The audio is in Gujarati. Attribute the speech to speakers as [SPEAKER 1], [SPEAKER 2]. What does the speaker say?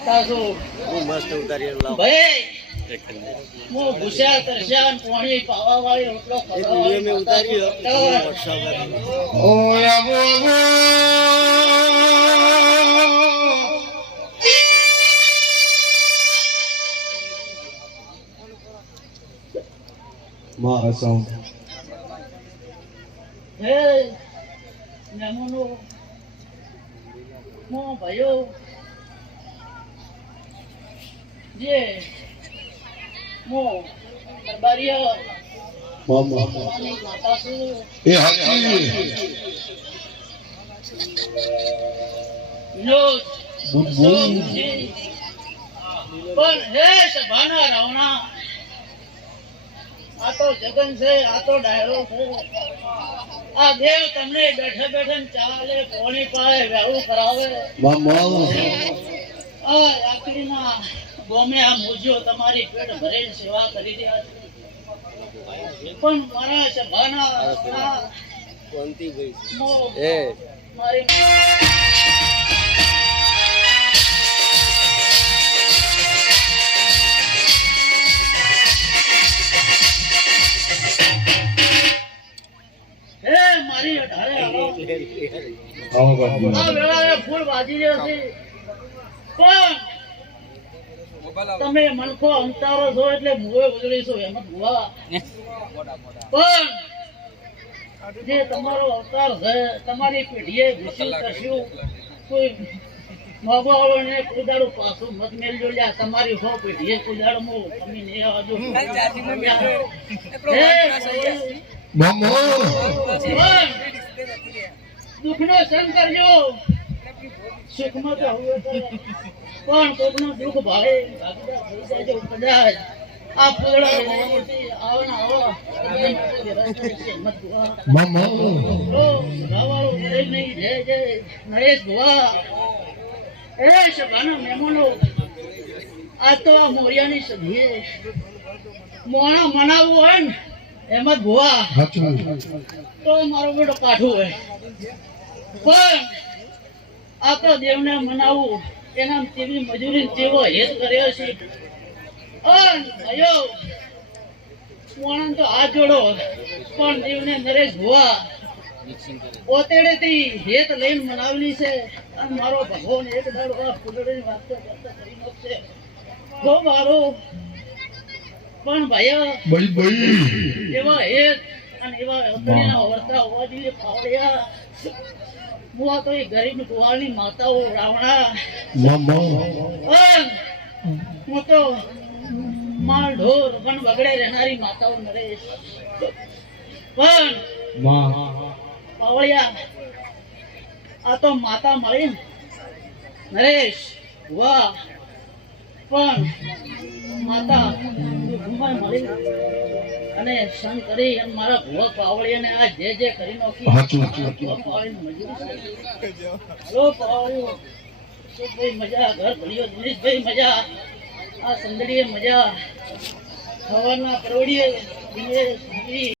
[SPEAKER 1] ઉતાર છું
[SPEAKER 2] હું મસ્ત ઉતારી લાવ.
[SPEAKER 1] ભાઈ હું ભૂસ્યા તરસ્યા પાણી પાવા વાળી રોટલો
[SPEAKER 2] એક મેં ઉતાર્યો
[SPEAKER 1] ચાલો.
[SPEAKER 2] વોટ્સઅપ
[SPEAKER 3] મારા
[SPEAKER 1] હે મહેમાનો મો ભાઈઓ જે મો દરબારીઓ
[SPEAKER 3] એ
[SPEAKER 1] વિનોદ પણ હે સભાના રાવણા આ તો જગન છે આ તો ડાયરો છે. આ દેવ તમને બેઠે બેઠે ચાલે પોણી પાડે વહેલું કરાવે. આ આખરીના ગોમે આ મૂજો તમારી પેટ ભરેલ સેવા કરી રહ્યા છે પણ મારા સભાના
[SPEAKER 2] કોંતી
[SPEAKER 1] ગઈ
[SPEAKER 2] એ.
[SPEAKER 1] મારી હે મારી અઢારે આવો.
[SPEAKER 3] આવો
[SPEAKER 1] આ વેળાએ ફૂલ વાજી રહ્યો છે. પણ તમે મનખો અંતારો છો એટલે મુએ ઉજળી છો એમ જ પણ જે તમારો અવતાર છે તમારી પેઢીએ ઘૂસી કરશું કોઈ ને પાછું મત મેલજો લ્યા. તમારી હો પેઢીએ કુદાડો દાડો મો તમે નહીં આવજો હે,
[SPEAKER 3] મામા
[SPEAKER 1] પણ કરજો. સુખમાં તો હવે પણ કોકનું દુઃખ કદાચ આ તો આ મોરિયાની સદીએ મોણા મનાવવું હોય ને એમાં ભુવા. તો મારો મોટો કાઠું હોય. પણ આ તો દેવને મનાવવું. એના તેવી મજૂરી જેવો હેત કર્યો છે. અન ભાઈઓ મોણન તો હાથ જોડો. પણ દેવને નરેશ ભુવા પોતેડેથી હેત લઈને મનાવેલી છે. અને મારો ભગવાન એક દર ફૂલડીની વાતો કરતા કરી નાખશે. જો મારો. પણ
[SPEAKER 3] ભાઈ
[SPEAKER 1] એવા હેત અને એવા અગ્નિના વર્તા હોવા જોઈએ ફાવડિયા આ તો એ ગરીબ ગોવાળની માતાઓ રાવણા. હું તો માલ ઢોર માતા મળી નરેશ વાહ પણ માતા ભૂમાય મળી અને સંગ કરી અને મારા પાવળી અને આ જે જે કરી નાખી ભુવા પાવળીની મજૂરી છે. હલો પાવળિયો સુખભાઈ મજા ઘર ભર્યો દિનેશભાઈ મજા આ સંદડીએ મજા. સવારના પરવડીએ દિનેશ